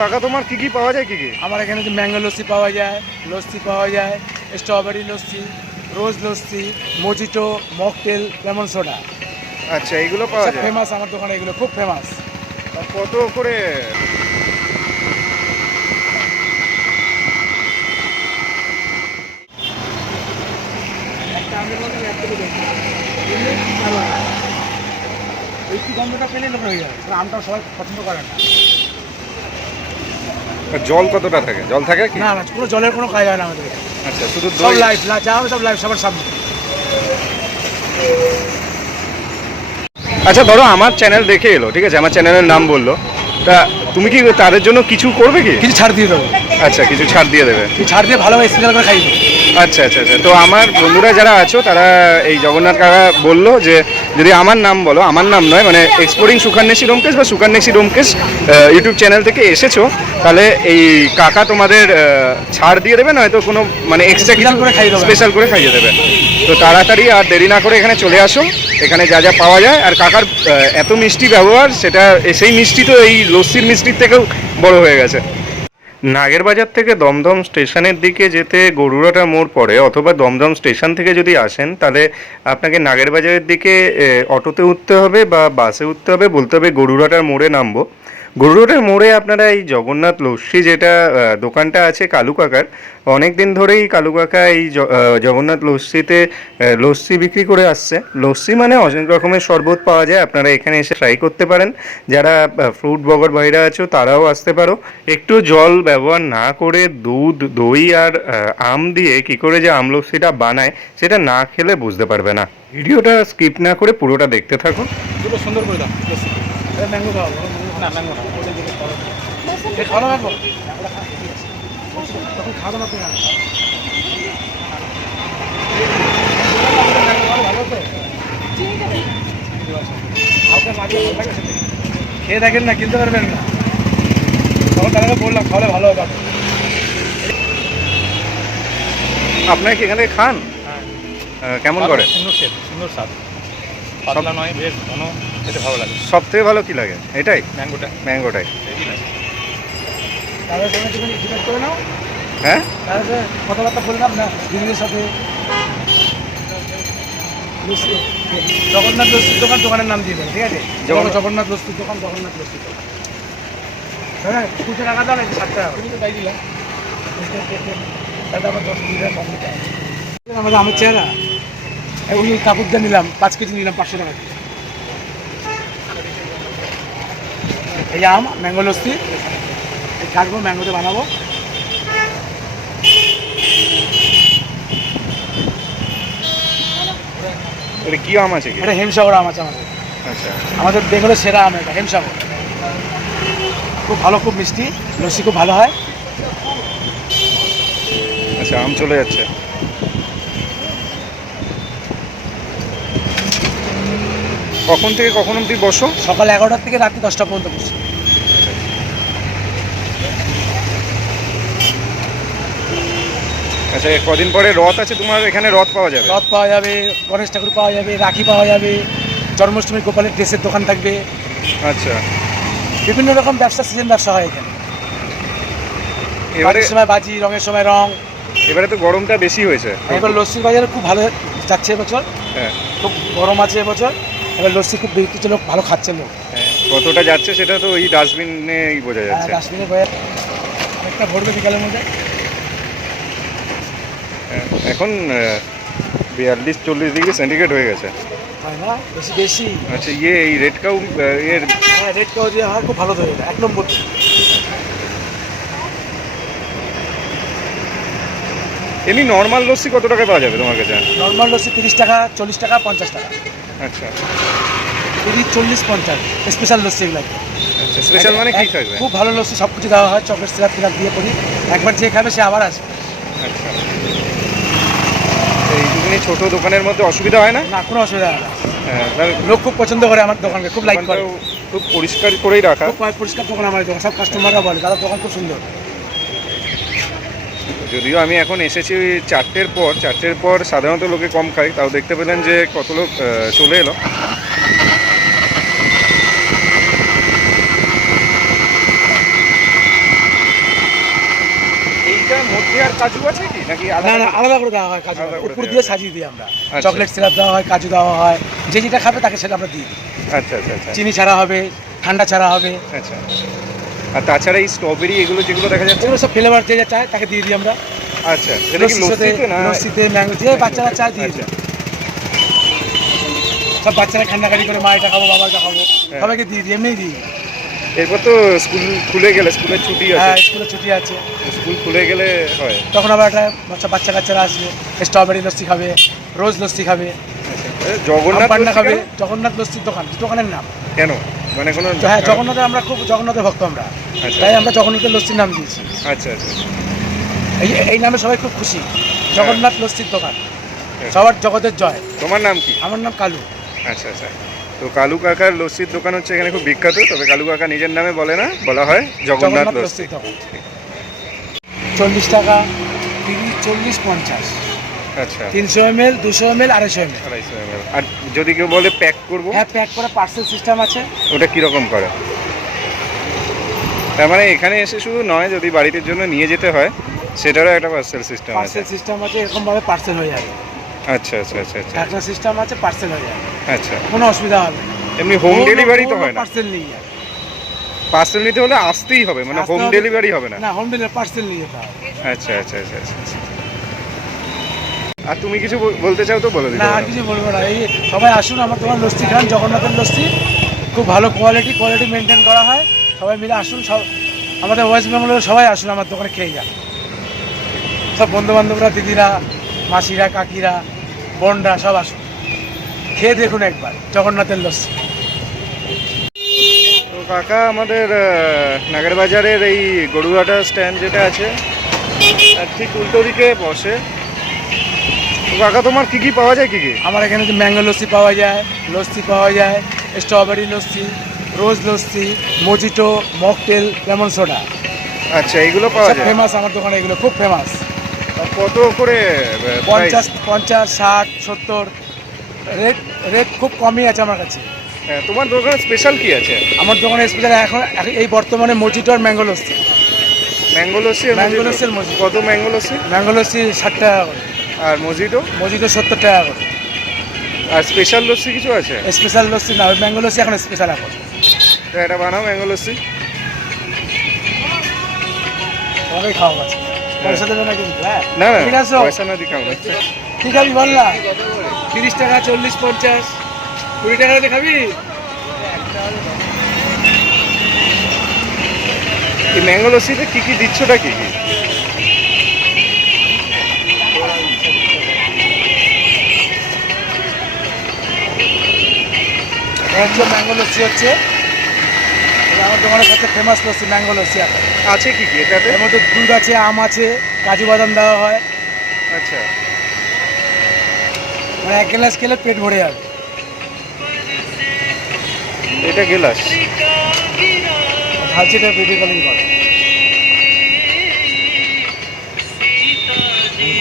কাকা তোমার কি কি পাওয়া যায়? কি কি আমার এখানে যে ম্যাঙ্গো লস্যি পাওয়া যায়, লস্যি পাওয়া যায়, strawberry lassi, rose lassi, mojito, mocktail, lemon soda. আচ্ছা, এইগুলো পাওয়া যায়। ফেমাস আমার দোকানে, এগুলো খুব ফেমাস। আর কত করে? একটা আমের মধ্যে এক কিলো দেখি এই গন্ধটা পেলে লোক হয়ে যাবে। আমটা সবাই পছন্দ করে না। আর জল কতটা থাকে? জল থাকে কি? না না, কোনো জলের কোনো কাজ হয় না আমাদের। আচ্ছা, শুধু সব দই। লাইফ, যা হবে সব লাইফ, সবার সামনে। আচ্ছা, ধরো আমার চ্যানেল দেখে এলো, ঠিক আছে, আমার চ্যানেলের নাম বললো, তা তুমি কি তাদের জন্য কিছু করবে কি? কিছু ছাড় দিয়ে দেবো। আচ্ছা, কিছু ছাড় দিয়ে দেবে। কিছু ছাড় দিয়ে ভালোভাবে স্পেশাল করে খাই দেবো। আচ্ছা আচ্ছা আচ্ছা, তো আমার বন্ধুরা যারা আছো তারা এই জগন্নাথ কাকা বললো যে যদি আমার নাম বলো, আমার নাম নয়, মানে এক্সপ্লোরিং সুখান্বেষী ব্যোমকেশ বা সুখান্বেষী ব্যোমকেশ ইউটিউব চ্যানেল থেকে এসেছো, তাহলে এই কাকা তোমাদের ছাড় দিয়ে দেবে, নয়তো কোনো মানে এক্সট্রা কিছু করে খাইয়ে দেবে, স্পেশাল করে খাইয়ে দেবে। তো তাড়াতাড়ি আর দেরি না করে এখানে চলে আসো, এখানে যা যা পাওয়া যায়। আর কাকার এত মিষ্টি ব্যবহার, সেটা সেই মিষ্টি তো এই লস্যির মিষ্টির থেকেও বড় হয়ে গেছে। নাগেরবাজার থেকে দমদম স্টেশনের দিকে যেতে গরুড়াটা মোড় পড়ে, অথবা দমদম স্টেশন থেকে যদি আসেন তাহলে আপনাকে নাগেরবাজারের দিকে অটোতে উঠতে হবে বা বাসে উঠতে হবে, বলতে হবে গরুড়াটার মোড়ে নামবো। গরুড়াটার মোড়ে আপনারা এই জগন্নাথ লস্যি যেটা দোকানটা আছে কালু কাকার, অনেক দিন ধরেই কালু কাকা এই জগন্নাথ লস্যিতে লস্যি বিক্রি করে আসছে। লস্যি মানে অনেক রকমের শরবত পাওয়া যায়, আপনারা এখানে এসে ট্রাই করতে পারেন। যারা ফ্রুট ব্লগার ভাইরা আছো তারাও আসতে পারো। একটু জল ব্যবহার না করে দুধ, দই আর আম দিয়ে কি করে যে আম লস্যিটা বানায় সেটা না খেলে বুঝতে পারবে না। ভিডিওটা স্কিপ না করে পুরোটা দেখতে থাকো। দুটো সুন্দর করে দাও। ম্যাঙ্গো খাওয়া না, ম্যাঙ্গো না, খাওয়া ম্যাঙ্গো তখন খাওয়া দাওয়া করে খেয়ে দেখেন না, কিনতে পারবেন না। তখন তাদেরকে বললাম খাওয়ালে ভালো হবে। আপনারা কি এখানে খান? কেমন করে? সুন্দর শেপ, সুন্দর স্বাদ, পাতলা নয়, বেশ ঘন, খেতে ভালো লাগে। সব থেকে ভালো কি লাগে? এটাই, ম্যাঙ্গোটা। ম্যাঙ্গোটাই। তাদের সঙ্গে তুমি ডিবেট করে নাও। হ্যাঁ, তাদের সাথে কথাবার্তা বললাম না দিদিদের সাথে। জগন্নাথ লস্যির দোকান, দোকানের নাম দিয়ে দেবে, ঠিক আছে? জগন্নাথ লস্যির দোকান, জগন্নাথ লস্যির দোকান। হ্যাঁ, 200 টাকা দাও নাকি 60 টাকা? তুমি তো তাই দিলাম। তাহলে আবার 10 টাকা কম দিতে হবে। আমাদের আমের চেহারা উনি কাপড় দিয়ে নিলাম, 5 কেজি নিলাম 500 টাকা। এই আম ম্যাঙ্গো লস্যি কাটবো, ম্যাঙ্গোতে বানাবো। এটা কি আম আছে? কি এটা হেমসাগর আম আছে আমাদের। আচ্ছা, আমাদের বেঙ্গলের সেরা আম এটা, হেমসাগর। খুব ভালো, খুব মিষ্টি, লস্যি খুব ভালো হয়। আচ্ছা, আম চলে যাচ্ছে। কখন থেকে কখন অবধি বসো? সকাল 11টার থেকে রাত্রি 10টা পর্যন্ত বসছি। আচ্ছা, কদিন পরে রথ আছে তোমার এখানে, রথ পাওয়া যাবে? রথ পাওয়া যাবে, গণেশ ঠাকুর পাওয়া যাবে, রাখি পাওয়া যাবে, জন্মাষ্টমী গোপালের ড্রেসের দোকান থাকবে। আচ্ছা, বিভিন্ন রকম ব্যবসা, সিজন ব্যবসা হয় এখানে। এবারে বাজির সময় বাজি, রঙের সময় রং। এবারে তো গরমটা বেশি হয়েছে। এবার লস্যির বাজারে খুব ভালো যাচ্ছে এবছর। হ্যাঁ, খুব গরম আছে এবছর। এবার লস্যি খুব বিক্রি, লোক ভালো খাচ্ছে লোক। কতটা যাচ্ছে সেটা তো ওই ডাস্টবিনেই বোঝা যাচ্ছে। ডাস্টবিনে বয়ে একটা ভরবে বিকালের মধ্যে। এখন 42-40 ডিগ্রি সেন্টিগ্রেড হয়ে গেছে। হয় না, বেশি বেশি। আচ্ছা, এই রেড কাউ এর হ্যাঁ, রেড কাউ দিয়ে হয়, খুব ভালো ধরে, 1 নম্বর। এমনি নর্মাল লস্যি কত টাকা পাওয়া যাবে তোমার কাছে? নর্মাল লস্যি 30 টাকা, 40 টাকা, 50 টাকা। আচ্ছা 30, 40, 50 স্পেশাল লস্যি এগুলো। আচ্ছা, স্পেশাল মানে কি থাকবে? খুব ভালো লস্যি, সব কিছু দেওয়া হয়, চকলেট সিরাপ টিরাপ দিয়ে করি। একবার যে খাবে সে আবার আসবে। আচ্ছা, এইটুকুনি ছোট দোকানের মধ্যে অসুবিধা হয় না? না, কোনো অসুবিধা হয় না। হ্যাঁ, লোক খুব পছন্দ করে আমার দোকানকে, খুব লাইক করে। খুব পরিষ্কার করেই রাখা। খুব পরিষ্কার দোকান আমার দোকান, সব কাস্টমাররা বলে দাদা দোকান খুব সুন্দর। যদিও আমি এখন এসেছি 4টের পর, 4টের পর সাধারণত লোকে কম খায়, তাও দেখতে পেলেন যে কত লোক চলে এলো। মধ্যে আর কাজু আছে কি নাকি না না আলাদা করে দেওয়া হয় কাজু, আলাদা করে উপর দেওয়া দিয়ে হয়। সাজিয়ে দিই আমরা। আচ্ছা। চকলেট সিরাপ দেওয়া হয়, কাজু দেওয়া হয়, যে যেটা খাবে তাকে সেটা আমরা দিই। আচ্ছা আচ্ছা আচ্ছা চিনি ছাড়া হবে, ঠান্ডা ছাড়া হবে, আচ্ছা। আর তাছাড়া এই স্ট্রবেরি এগুলো যেগুলো দেখা যাচ্ছে, এগুলো সব ফ্লেভার যে যা চায় তাকে দিয়ে দিই আমরা। আচ্ছা এটা কি লস্যিতে না? লস্যিতে, ম্যাঙ্গো, যে বাচ্চারা চায় দিয়ে আচ্ছা দিই। সব বাচ্চারা কান্নাকাটি করে মা এটা খাবো, বাবা এটা খাবো, হ্যাঁ। সবাইকে দিয়ে দিই, এমনিই দিই। এরপর তো স্কুল খুলে গেলে, স্কুলের ছুটি হ্যাঁ, আছে, স্কুলে ছুটি আছে, স্কুল খুলে গেলে হয়। তখন আবার একটা বাচ্চা কাচ্চারা আসবে, স্ট্রবেরি লস্যি খাবে, রোজ লস্যি খাবে, জগন্নাথ পান্না লস্যি খাবে। কেন? জগন্নাথ লস্যির দোকান, দোকানের নাম। কেন মানে কোনো? হ্যাঁ, জগন্নাথের আমরা খুব জগন্নাথের ভক্ত আমরা, আচ্ছা তাই আমরা জগন্নাথের লস্যির নাম দিয়েছি। আচ্ছা আচ্ছা এই নামে সবাই খুব খুশি, জগন্নাথ লস্যির দোকান, আচ্ছা। সবার জগতের জয়। তোমার নাম কি? আমার নাম কালু। আচ্ছা আচ্ছা। তো কালু কাকার লস্যির দোকান হচ্ছে এখানে খুব বিখ্যাত, তবে কালু কাকা নিজের নামে বলে না, বলা হয় জগন্নাথ লস্যি। লস্যির দোকান। 40 টাকা, 30, 40, 50, আচ্ছা 300 ml, 200 ml, 250 ml। 250 ml। আর যদি কেউ বলে প্যাক করবো, হ্যাঁ, প্যাক করে পার্সেল সিস্টেম আছে। ওটা কিরকম করে? তার মানে এখানে এসে শুধু নয়, যদি বাড়ির জন্য নিয়ে যেতে হয় সেটারও একটা পার্সেল সিস্টেম আছে। পার্সেল সিস্টেম আছে, এরকমভাবে পার্সেল হয়ে যাবে। আচ্ছা আচ্ছা আচ্ছা আচ্ছা ঢাকনা সিস্টেম আছে, পার্সেল হয়ে যাবে, আচ্ছা। কোনো অসুবিধা হবে না। এমনি হোম ডেলিভারি তো হয় না? পার্সেল নিয়ে যাবে। পার্সেল নিতে হলে আসতেই হবে, মানে আসতে হোম হবে। ডেলিভারি হবে না? না, হোম ডেলিভারি, পার্সেল নিয়ে যেতে হবে। আচ্ছা আচ্ছা আচ্ছা আচ্ছা আচ্ছা। আর তুমি কিছু বলতে চাও তো বলে দিতে না, আর পারো। কিছু বলবো না। এই সবাই আসুন আমার দোকান, লস্যি খান, জগন্নাথের লস্যি, খুব ভালো কোয়ালিটি মেনটেন করা হয়। সবাই মিলে আসুন, সব আমাদের ওয়েস্ট বেঙ্গলের সবাই আসুন আমার দোকানে খেয়ে যান। সব বন্ধুবান্ধবরা, দিদিরা, মাসিরা, কাকিরা, বোনরা, সব আসুন, খেয়ে দেখুন একবার জগন্নাথের লস্যি। তো কাকা আমাদের নাগেরবাজারের এই গরুহাটা স্ট্যান্ড যেটা আছে তার ঠিক উল্টো দিকে বসে। তো কাকা তোমার কি কি পাওয়া যায়, কি কি? আমার এখানে যে ম্যাঙ্গো লস্যি পাওয়া যায়, লস্যি পাওয়া যায়, strawberry lassi, rose lassi, mojito, mocktail, lemon soda, আচ্ছা এইগুলো পাওয়া যায়। ফেমাস আমার দোকানে, এগুলো খুব ফেমাস। আর কত করে 50, 50, 60, 70। রেট খুব কমই আছে আমার কাছে। হ্যাঁ, তোমার দোকানে স্পেশাল কি আছে? আমার দোকানে স্পেশাল এখন এই বর্তমানে মজিটো আর ম্যাঙ্গো লস্যি। ম্যাঙ্গো লস্যি আর ম্যাঙ্গো মজিটো? লস্যি আর মজিটো। কত ম্যাঙ্গো লস্যি? ম্যাঙ্গো লস্যি 60 টাকা করে, আর মজিটো? মজিটো 70 টাকা করে। আর স্পেশাল লস্যি কিছু আছে? স্পেশাল লস্যি না, ম্যাঙ্গো লস্যি এখন স্পেশাল এখন। তো এটা বানাও ম্যাঙ্গো লস্যি। তোমাকেই খাওয়া আছে, পয়সা দেবে না কিন্তু। হ্যাঁ, না না ঠিক আছে, পয়সা না দিখাও না। ঠিক আছে, বললা 30 টাকা, 40, 50, 20 টাকা দিয়ে খাবি। এই ম্যাঙ্গো লস্যিতে কি কি দিচ্ছটা কি কি? হচ্ছে ম্যাঙ্গো লস্যি, হচ্ছে এটা আমার দোকানের কাছে ফেমাস লস্যি, ম্যাঙ্গো লস্যি। এখন আছে কি কি এটাতে? এর মধ্যে দুধ আছে, আম আছে, কাজু বাদাম দেওয়া হয়, আচ্ছা মানে 1 গ্লাস খেলে পেট ভরে যাবে। এটা গেলাস। ঢালছিটা বেবি কলিং করে,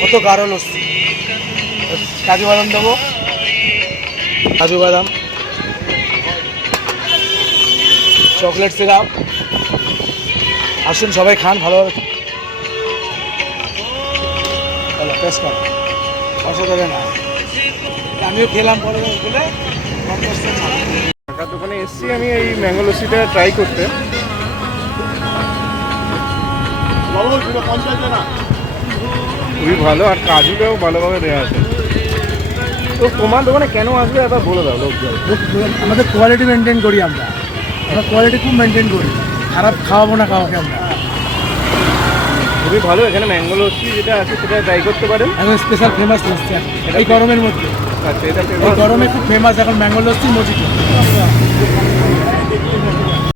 কত গাঢ় লস্যি। কাজু বাদাম দেবো, কাজু বাদাম, চকলেট সিরাপ। আসুন সবাই খান, ভালোভাবে চলো টেস্ট করো, পয়সা দেবে না। আমিও খেলাম, পরে বলে কাকার দোকানে এসেছি আমি এই ম্যাঙ্গো লস্যিটা ট্রাই করতে। খুবই ভালো, আর কাজুটাও ভালোভাবে দেওয়া আছে। তো তোমার দোকানে কেন আসবে একবার বলে দাও লোকজন। আমাদের কোয়ালিটি মেনটেন করি আমরা কোয়ালিটি খুব মেনটেন করি, খারাপ খাওয়াবো না কাউকে আমরা। খুবই ভালো, এখানে ম্যাঙ্গো লস্যি যেটা আছে সেটা ট্রাই করতে পারেন। এখন স্পেশাল ফেমাস লস্যি এখন এই গরমের মধ্যে, আচ্ছা এটা এই গরমে খুব ফেমাস এখন ম্যাঙ্গো লস্যি, মজিটো।